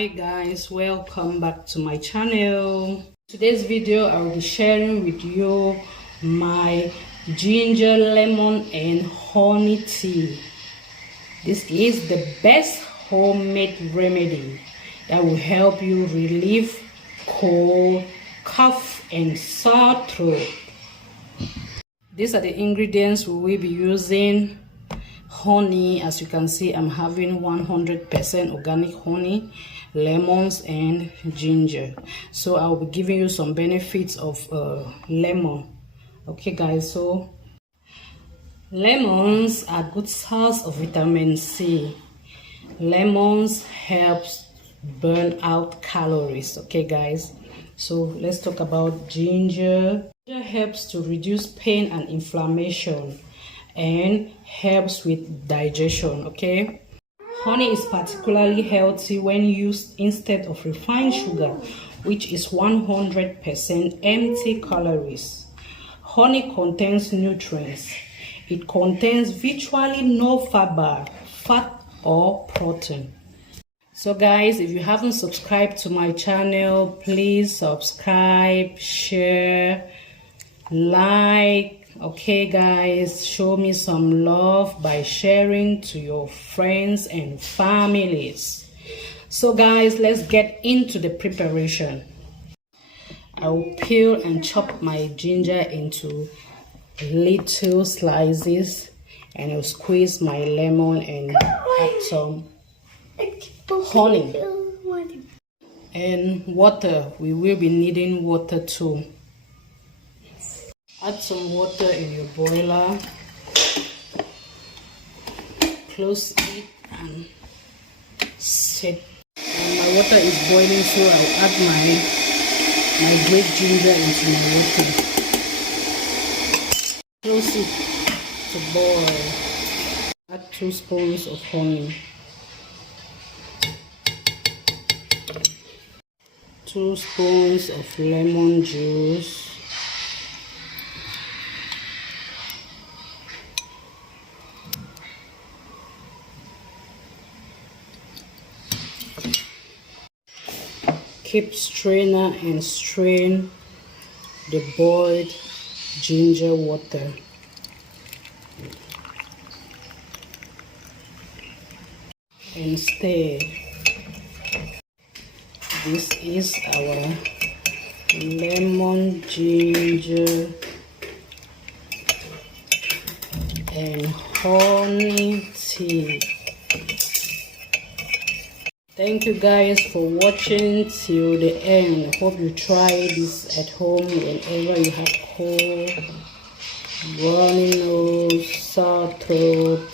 Hi guys, welcome back to my channel. Today's video I will be sharing with you my ginger, lemon and honey tea. This is the best homemade remedy that will help you relieve cold, cough and sore throat. These are the ingredients we will be using. Honey, as you can see, I'm having 100% organic honey, lemons and ginger. So I'll be giving you some benefits of lemon. Okay guys, so lemons are good source of vitamin C. Lemons helps burn out calories. Okay guys, so let's talk about ginger. Ginger helps to reduce pain and inflammation and helps with digestion. Okay, honey is particularly healthy when used instead of refined sugar, which is 100% empty calories. Honey contains nutrients. It contains virtually no fiber, fat or protein. So guys, if you haven't subscribed to my channel, please subscribe, share, like. Okay guys, show me some love by sharing to your friends and families. So guys, let's get into the preparation. I will peel and chop my ginger into little slices, and I'll squeeze my lemon and add some honey and water. We will be needing water too. Add some water in your boiler, close it and set. And my water is boiling, so I'll add my grape ginger into my water. Close it to boil. Add 2 spoons of honey, 2 spoons of lemon juice, keep strainer and strain the boiled ginger water. And stir. This is our lemon, ginger and honey tea. Thank you guys for watching till the end. I hope you try this at home whenever you have cold, runny nose, sore throat,